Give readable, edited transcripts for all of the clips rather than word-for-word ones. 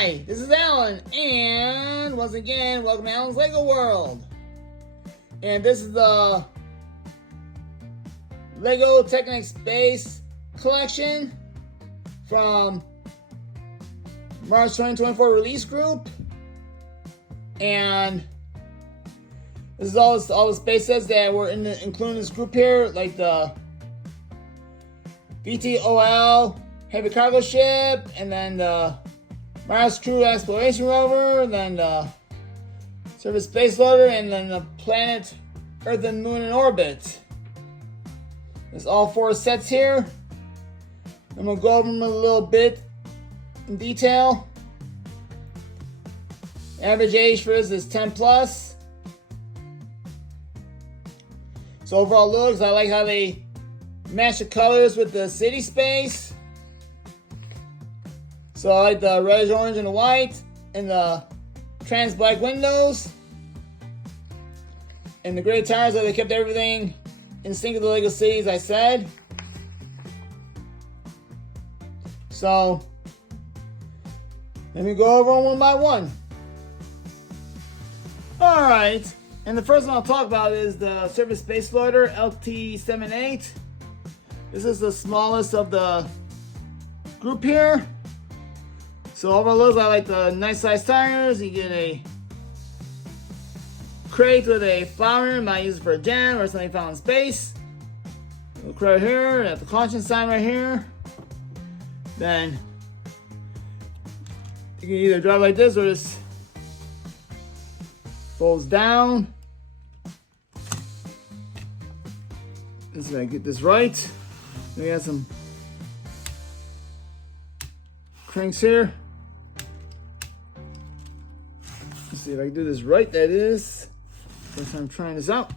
Hi, this is Alan, and once again, welcome to Alan's Lego World. And this is the Lego Technic Space collection from March 2024 release group. And this is all the spaces that were included in this group here, like the VTOL heavy cargo ship, and then the Mars Crew Exploration Rover, and then the Surface Space Loader, and then the planet Earth and Moon in orbit. There's all 4 sets here. I'm going to go over them a little bit in detail. Average age for this is 10 plus. So overall looks, I like how they match the colors with the city space. So I like the reddish orange and the white, and the trans black windows, and the gray tires. So they kept everything in sync with the Lego City, as I said. So let me go over them one by one. All right, and the first one I'll talk about is the Surface Space Loader LT78. This is the smallest of the group here. So overall looks, I like the nice size tires. You get a crate with a flower. You might use it for a jam or something found in space. Look right here, at the caution sign right here. Then you can either drive like this or this folds down. Let's see if I get this right. We got some cranks here. Let's see if I can do this right. That is first time trying this out.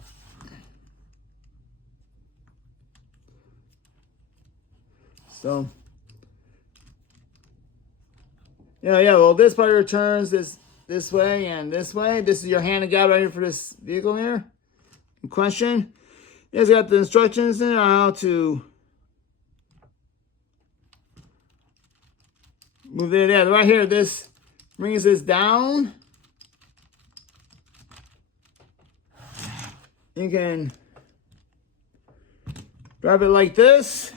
So yeah. Well, this part returns this way and this way. This is your hand and guide right here for this vehicle here in question. It's got the instructions in on how to move it. Yeah, right here. This brings this down. You can drive it like this.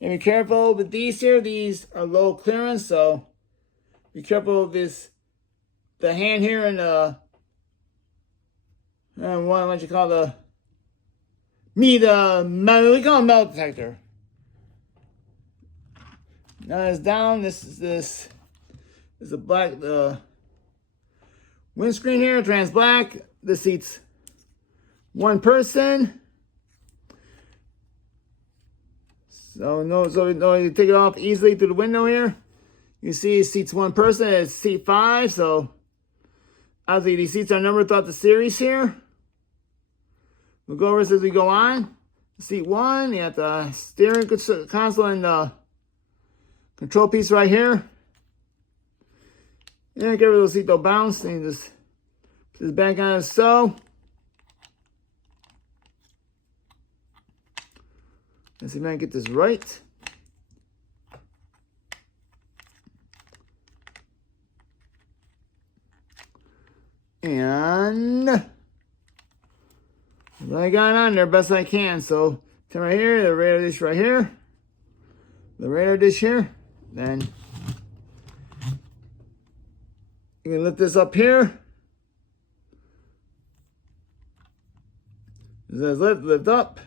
And be careful with these here. These are low clearance, so be careful with the hand here and what you call the metal. We call it metal detector. Now it's down. This is a black windscreen here, trans black. This seats one person. So you take it off easily through the window here. You see it seats one person. It's seat 5. So obviously these seats are numbered throughout the series here. We'll go over this as we go on. Seat 1, you have the steering console and the control piece right here. And get rid of the seatbelt bounce. And you just put this back on as so. Let's see if I can get this right. And what I got on there best I can. So turn right here, the radar dish right here, the radar dish here. Then you can lift this up here. It says lift up.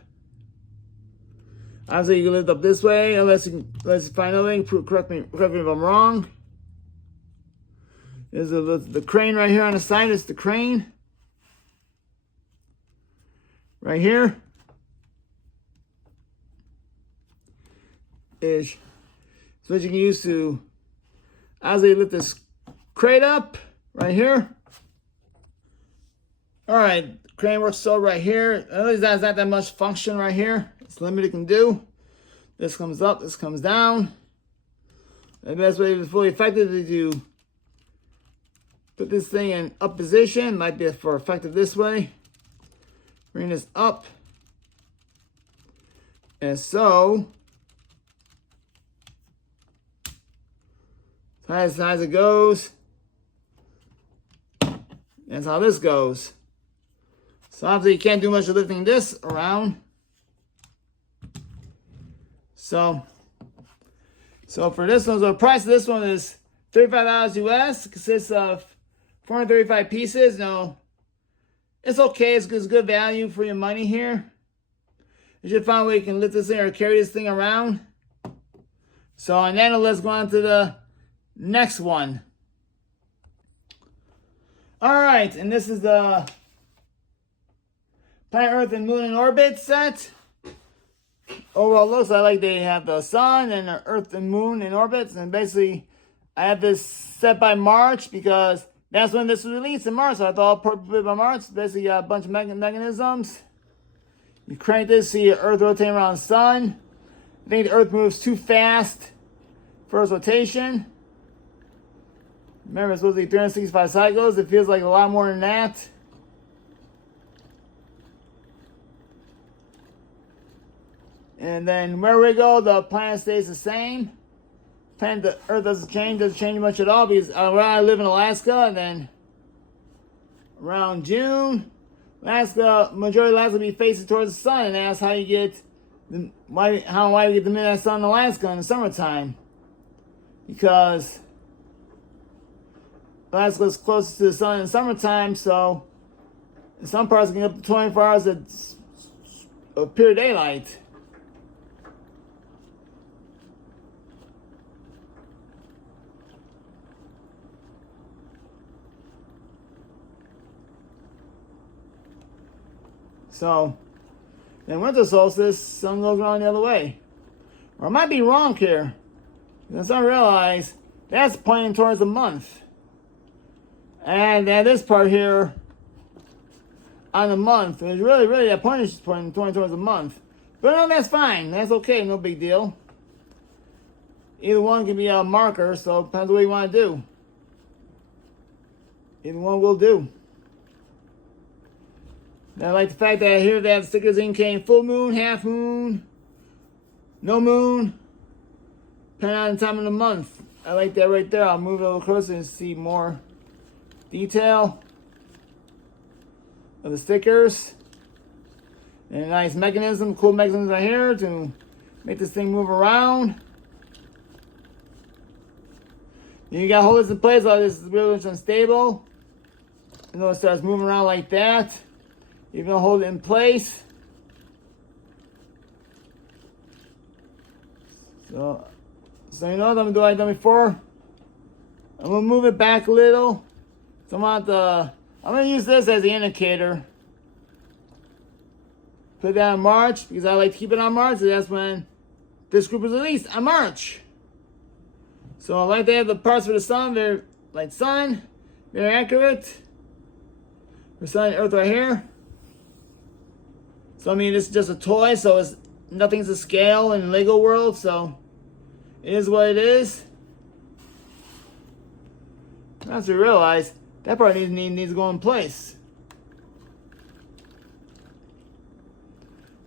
Obviously, you can lift up this way unless you find another thing. Correct me if I'm wrong. There's the crane right here on the side. It's the crane. Right here is what you can use to obviously lift this crate up right here. All right, crane works so right here. There's not that much function right here. It's limited can do. This comes up, this comes down. The best way to be fully effective is to put this thing in up position. Might be for effective this way. Bring this up. And so That's how it goes. That's how this goes. So obviously you can't do much of lifting this around. So for this one, the price of this one is $35 US. It consists of 435 pieces. Now, it's okay. It's good value for your money here. You should find a way you can lift this thing or carry this thing around. So, and then let's go on to the next one. All right, and this is the Planet Earth and Moon in Orbit set. Overall looks like they have the sun and the Earth and Moon in orbits, and basically I have this set by March because that's when this was released in March. So I thought appropriate by March. Basically, you got a bunch of mechanisms. You crank this, see the Earth rotating around the sun. I think the Earth moves too fast for its rotation. Remember, it's supposed to be 365 cycles. It feels like a lot more than that. And then where we go, the planet stays the same. The Earth doesn't change much at all because I live in Alaska, and then around June, majority of Alaska will be facing towards the sun, and that's how you get why we get the midnight sun in Alaska in the summertime, because Alaska is closest to the sun in the summertime, so in some parts it can get up to 24 hours of pure daylight. So, then winter solstice, sun goes around the other way. Or I might be wrong here. Because I realize that's pointing towards the month. And this part here on the month is really that point is just pointing towards the month. But no, that's fine. That's okay. No big deal. Either one can be a marker, so it depends what you want to do. Either one will do. And I like the fact that here they have stickers indicating full moon, half moon, no moon, depending on the time of the month. I like that right there. I'll move it a little closer and see more detail of the stickers. And a nice mechanism, cool mechanism right here to make this thing move around. And you gotta hold this in place while this is really unstable. And then it starts moving around like that. You're going to hold it in place. So you know what I'm going to do like I've done before. I'm going to move it back a little. So I'm going to use this as the indicator. Put that on March because I like to keep it on March. So that's when this group is released, on March. So I like to have the parts for the sun, very like sun, very accurate. The sun and Earth right here. So I mean, it's just a toy, so nothing's to scale in Lego world, so it is what it is. As you realize, that part needs to go in place.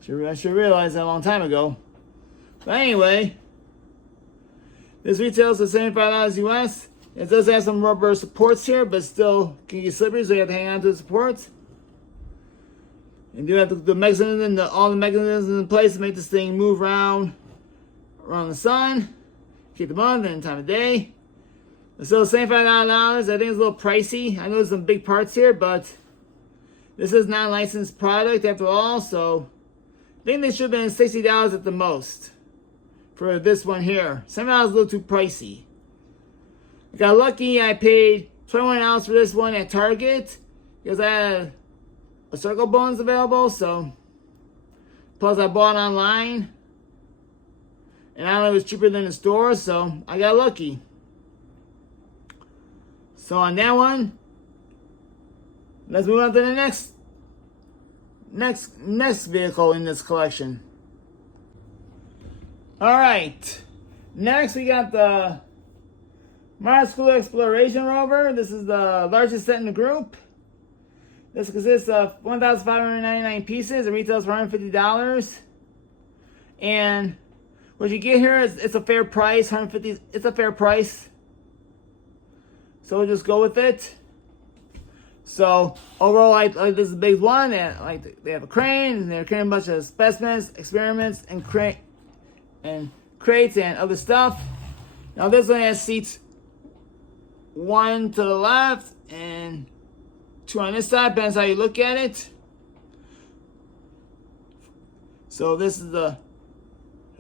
I should realize that a long time ago. But anyway, this retails for $75 US. It does have some rubber supports here, but still can get slippery, so you have to hang on to the supports. And you have the mechanism, all the mechanisms in place to make this thing move around the sun, keep the month and time of day. So $75, I think it's a little pricey. I know there's some big parts here, but this is not a licensed product after all, so I think they should have been $60 at the most for this one here. $7 is a little too pricey. I got lucky, I paid $21 for this one at Target because I had a circle bones available, so plus I bought online and I know it was cheaper than the store, so I got lucky. So on that one, let's move on to the next vehicle in this collection. All right, next we got the Mars School Exploration Rover. This is the largest set in the group. This consists of 1,599 pieces. It retails for $150. And what you get here is it's a fair price. $150. It's a fair price. So we'll just go with it. So overall, like this is the big one. They have a crane, and they're carrying a bunch of specimens, experiments, and crates and other stuff. Now this one has seats 1 to the left and 2 on this side. Depends how you look at it. So this is the.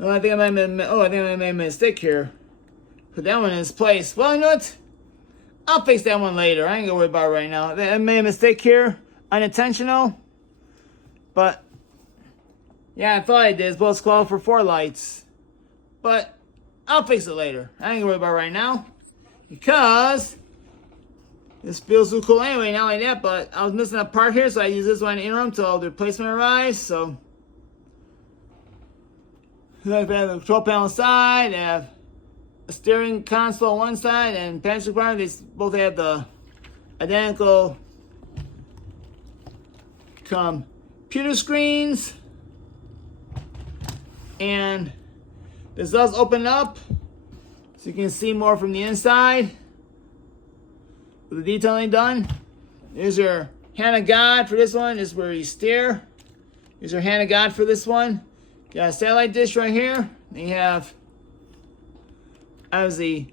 Oh, I think I might have made a mistake here. Put that one in its place. Well, you know what? I'll fix that one later. I ain't gonna worry about it right now. I made a mistake here, unintentional. But yeah, I thought I did. It's supposed to call for 4 lights, but I'll fix it later. I ain't gonna worry about it right now because this feels so cool anyway. Not only that, but I was missing a part here, so I use this one in the interim till the replacement arrives. So. Like they have the control panel side, they have a steering console on one side, and passenger compartment, they both have the identical computer screens. And this does open up, so you can see more from the inside with the detailing done. Here's your hand of God for this one. This is where you steer. Here's your hand of God for this one. You got a satellite dish right here. Then you have as the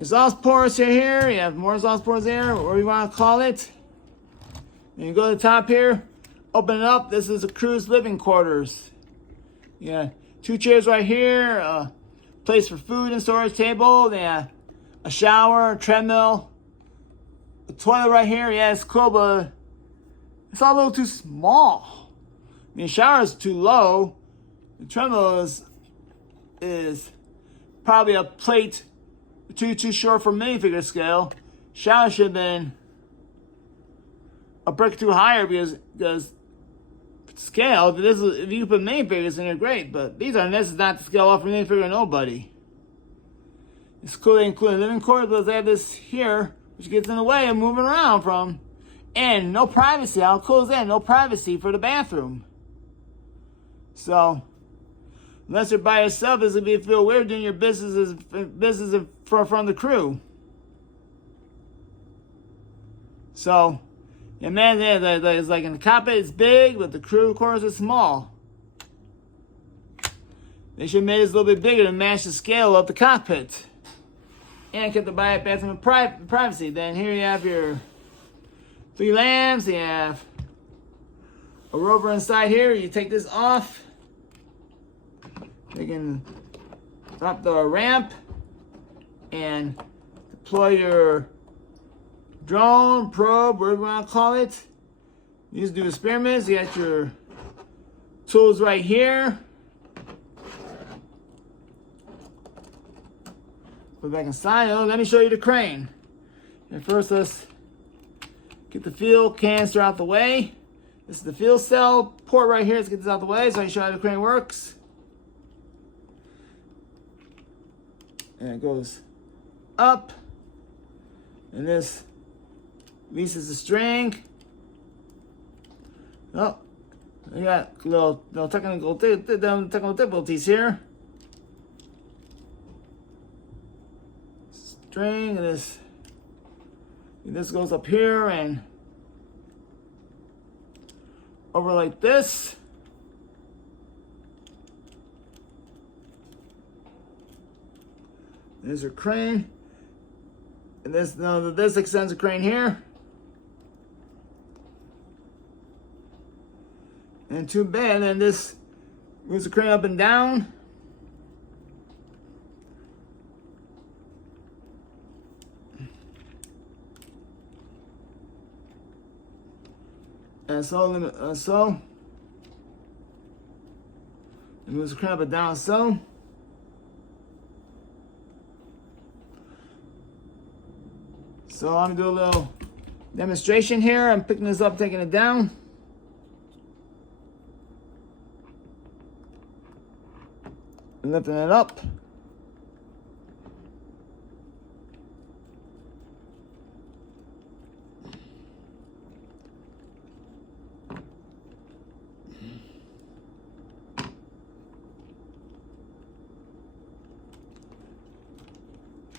exhaust ports here. You have more exhaust ports there, whatever you want to call it. Then you go to the top here, open it up. This is a crew's living quarters. Yeah, 2 chairs right here, a place for food and storage table. They have a shower, a treadmill, a toilet right here. Yeah, it's cool, but it's all a little too small. I mean, the shower is too low. The treadmill is probably a plate too short for minifigure scale. Shower should have been a brick too higher because scale. If you put minifigures in, they're great, but this is not the scale off for minifigure nobody. It's cool they include a living quarters, but they have this here, which gets in the way of moving around from, and no privacy. How cool is that? No privacy for the bathroom. So. Unless you're by yourself, it's gonna feel weird doing your business from the crew. So, yeah, man, it's like in the cockpit, it's big, but the crew, of course, is small. They should have made this a little bit bigger to match the scale of the cockpit, and kept the bathroom privacy. Then here you have your 3 lamps. You have a Rover inside here. You take this off. You can drop the ramp and deploy your drone, probe, whatever you want to call it. You just do experiments. You got your tools right here. Put it back inside. Oh, let me show you the crane. And first, let's get the fuel canister out the way. This is the fuel cell port right here. Let's get this out the way so I can show you how the crane works. And it goes up, and this releases the string. Oh, we got little technical difficulties here. String, and this goes up here and over like this. There's your crane, and this extends the crane here, and too bad. And this moves the crane up and down. And so it moves the crane up and down. So I'm gonna do a little demonstration here. I'm picking this up, taking it down. And lifting it up.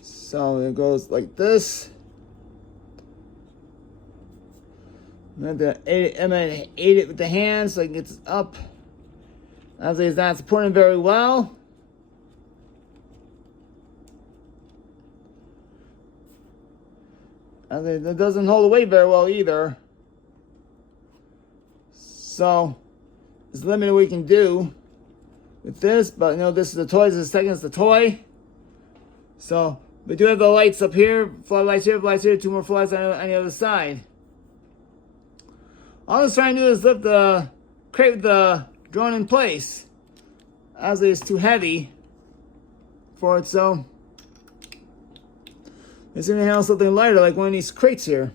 So it goes like this. I'm gonna aid it with the hands so it gets up. Obviously, it's not supporting very well. It doesn't hold the weight very well either. So, it's limited what we can do with this. But, you know, this is the toy. This is the second, it's the toy. So, we do have the lights up here. Floodlights here, 2 more floodlights on the other side. All I was trying to do is lift the crate with the drone in place. Obviously, it's too heavy for it, so it's gonna handle something lighter, like one of these crates here.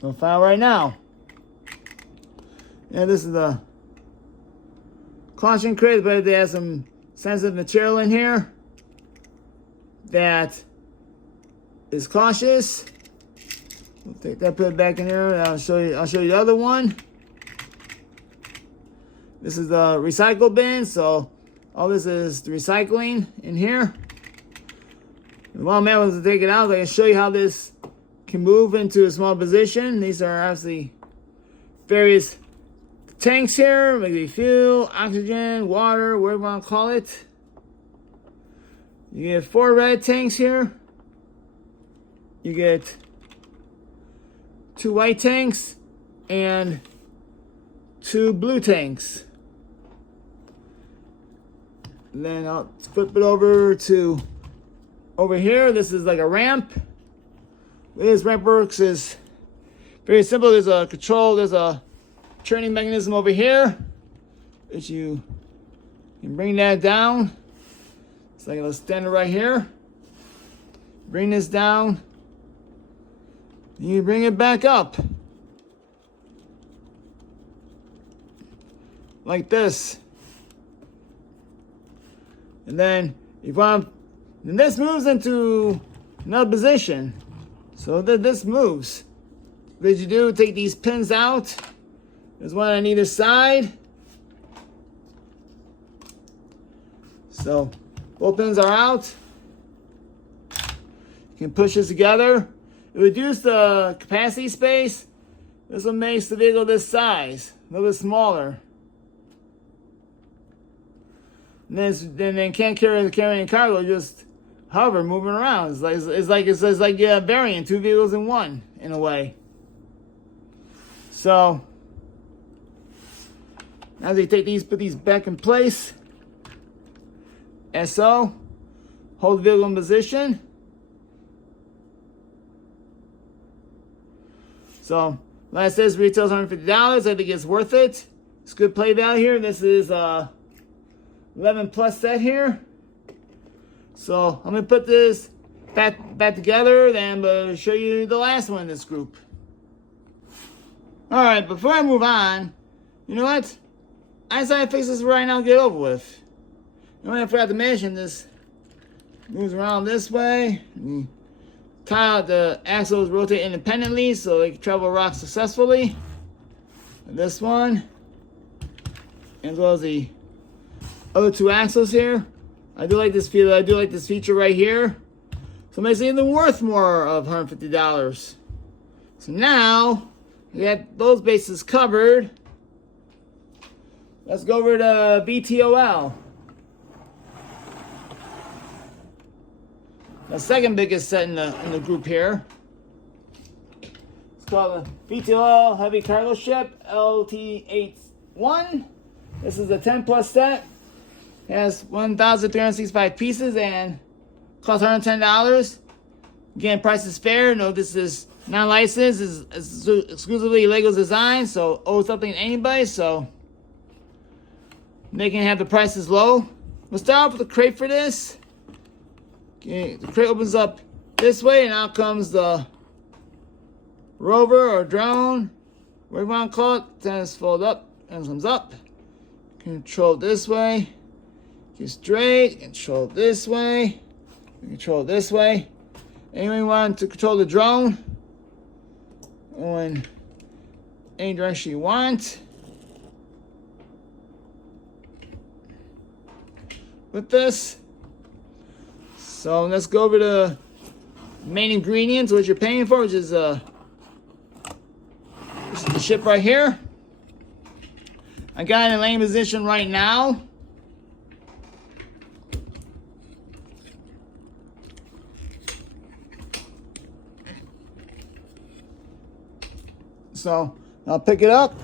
We'll find out right now. Yeah, this is the caution crate, but they have some sensitive material in here that is cautious. We'll take that, put it back in there, and I'll show you the other one. This is the recycle bin, so all this is the recycling in here. And while I'm able to take it out, I can show you how this can move into a small position. These are obviously various tanks here, maybe fuel, oxygen, water, whatever you want to call it. You get 4 red tanks here. You get 2 white tanks and 2 blue tanks. And then I'll flip it over to over here. This is like a ramp. The way this ramp works is very simple. There's a control, there's a turning mechanism over here, which you can bring that down. It's like a standard right here. Bring this down. You bring it back up. Like this. And then then this moves into another position. So this moves. What you do, take these pins out. There's one on either side. So both pins are out. You can push this together. It reduces the capacity space. This one makes the vehicle this size, a little bit smaller. And then can't carry any cargo, just hover, moving around. It's like a variant, 2 vehicles in one, in a way. So now they put these back in place, and so hold the vehicle in position. So like I said, retails $150. I think it's worth it. It's good play value here. This is 11 plus set here. So I'm gonna put this back together, then I'm gonna show you the last one in this group. All right, before I move on, you know what? I decided to fix this right now and get over with. You know what? I forgot to mention this moves around this way. Tie out the axles, rotate independently so they can travel rocks successfully. And this one, as well as the other 2 axles here. I do like this feature right here. So it makes it even worth more of $150. So now we got those bases covered. Let's go over to VTOL. The second biggest set in the group here. It's called the VTOL Heavy Cargo Ship LT81. This is a 10 plus set. It has 1,365 pieces and costs $110. Again, price is fair. No, this is non-licensed. It's exclusively Lego's design, so owe something to anybody. So they can have the prices low. We'll start off with the crate for this. Okay, the crate opens up this way, and out comes the rover or drone, whatever you want to call it. Then it's fold up and it comes up. Control this way. Get straight. Control this way. Control this way. Anyone want to control the drone? Go in any direction you want. With this. So let's go over the main ingredients, what you're paying for, which is ship right here. I got it in landing position right now. So I'll pick it up.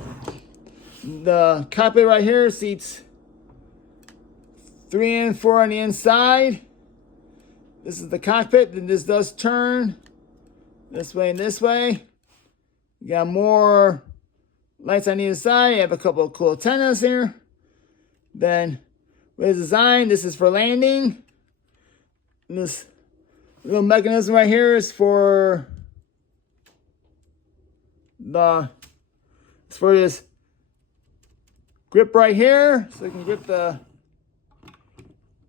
The cockpit right here, seats 3 and 4 on the inside. This is the cockpit, and this does turn this way and this way. You got more lights on either side. You have a couple of cool antennas here. Then, with the design, this is for landing. And this little mechanism right here is for this grip right here, so you can grip the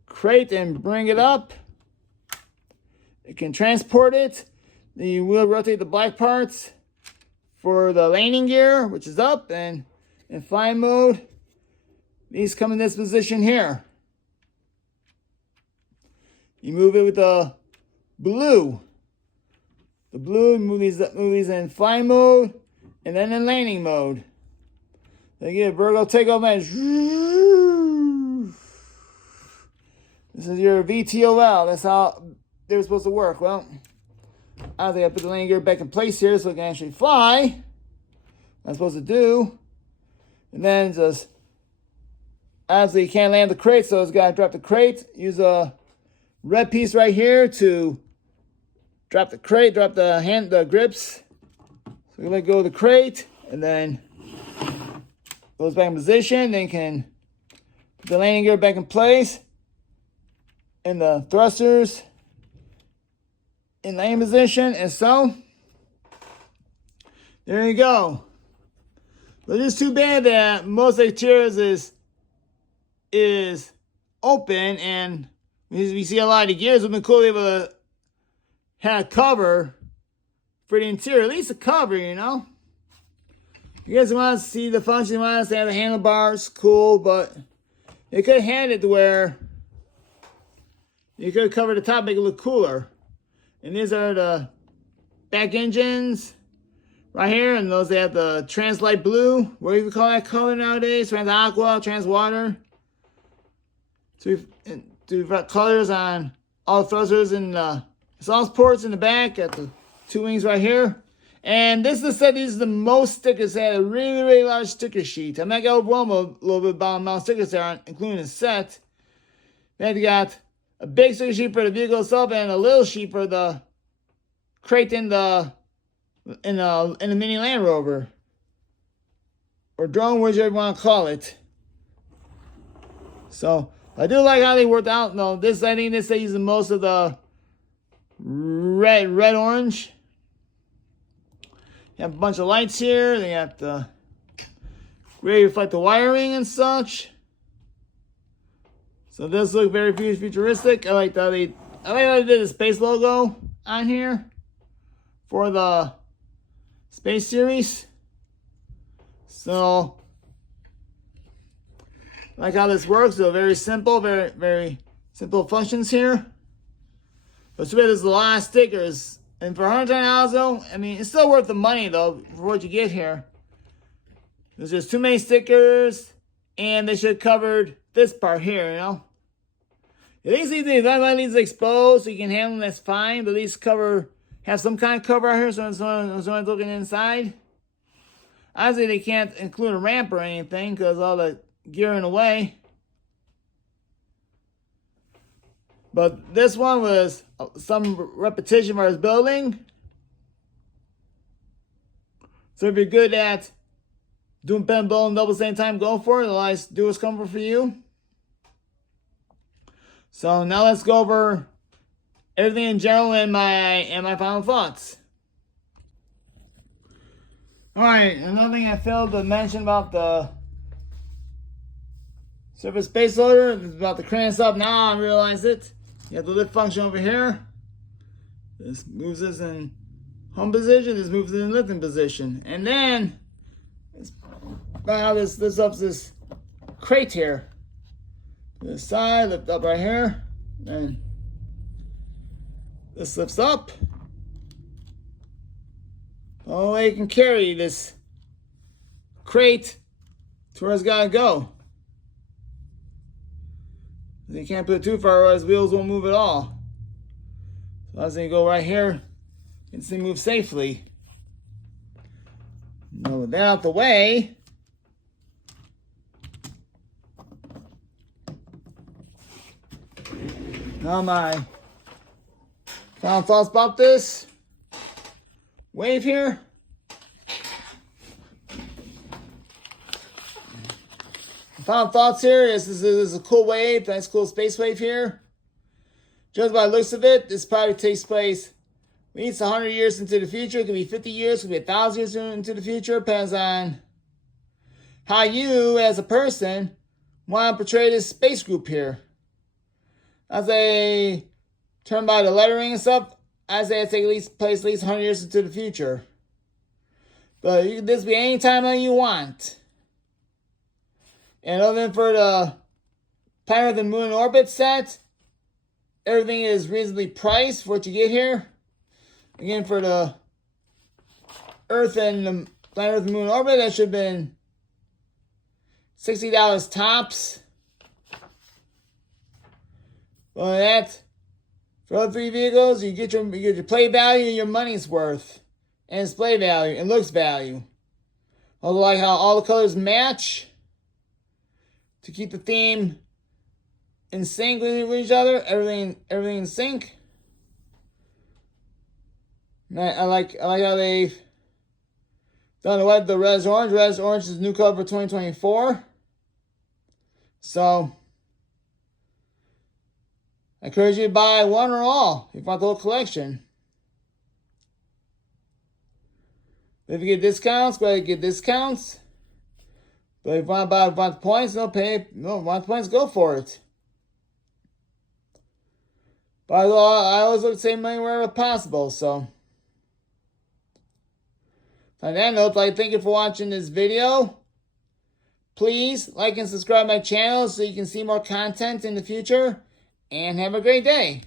crate and bring it up. It can transport it. Then you will rotate the black parts for the landing gear, which is up, and in flying mode, these come in this position here. You move it with the blue. The blue movies in flying mode, and then in landing mode. They get a vertical takeoff and this is your VTOL. That's how they're supposed to work. Well, I think I put the landing gear back in place here so it can actually fly. I'm supposed to do. And then just, obviously you can't land the crate, so it's got to drop the crate. Use a red piece right here to drop the crate, drop the grips. So you let go of the crate, and then goes back in position. Then you can put the landing gear back in place, and the thrusters in landing position, and so there you go. But it's too bad that most of the exteriors is open, and we see a lot of the gears. It would have been cool if we had a cover for the interior, at least a cover, you know. You guys want to see the function, you want to have the handlebars, cool, but they could have had it to where you could cover the top, make it look cooler. And these are the back engines right here, and those they have the trans light blue. What do you call that color nowadays? Trans aqua, trans water. Two colors on all the thrusters and exhaust ports in the back. Got the 2 wings right here. And this is the set. These are the most stickers. They had a really, really large sticker sheet. I might get overwhelmed a little bit about the amount of stickers there, including the set. Then you got a big sticker sheet for the vehicle itself and a little sheet for the crate in the mini Land Rover or drone, whichever you want to call it. So I do like how they worked out. No, I think this they use the most of the red orange. You have a bunch of lights here. They have the gray reflect the wiring and such. So this looks very futuristic. I like how they did the space logo on here for the Space series. So I like how this works. So very simple, very simple functions here. But it's there's a lot of stickers. And for $110 though, I mean, it's still worth the money though for what you get here. There's just too many stickers, and they should have covered this part here, you know. At least if that needs exposed so you can handle them, that's fine. But at least have some kind of cover out here so someone's looking inside. Obviously, they can't include a ramp or anything because all the gear in the way. But this one was some repetition for his building. So if you're good at doing pen and blow and double at the same time, go for it. Otherwise, do what's comfortable for you. So now let's go over everything in general and my final thoughts. Alright, another thing I failed to mention about the surface space loader is about the crank up. Now I realize it. You have the lift function over here. This moves this in home position. This moves it in lifting position. And then, this ups this crate here. This side, lift up right here. And this lifts up. The only way you can carry this crate to where it's got to go. You can't put it too far or his wheels won't move at all. So I was going to go right here and see move safely. Now with that out the way, now my final thoughts about this wave here. Final thoughts here is this is a cool wave, nice cool space wave here. Just by the looks of it, this probably takes place at least 100 years into the future. It could be 50 years, it could be 1,000 years into the future. Depends on how you, as a person, want to portray this space group here. As they turn by the lettering and stuff, I say it takes place at least 100 years into the future. But you can this be any time that you want. And other than for the Planet of the Moon orbit set, everything is reasonably priced for what you get here. Again, for the Earth and the Planet of the Moon orbit, that should have been $60 tops. Well, that for other three vehicles, you get your play value and your money's worth, and display value and looks value. Although, like how all the colors match to keep the theme in sync with each other, everything in sync. I like how they've done the red is orange. Red is orange is new color for 2024. So I encourage you to buy one or all if you want the whole collection. If you get discounts, go ahead and get discounts. But if you want to buy the points, want the points, go for it. But I always look to save money wherever possible, so. On that note, I'd like to thank you for watching this video. Please like and subscribe my channel so you can see more content in the future. And have a great day.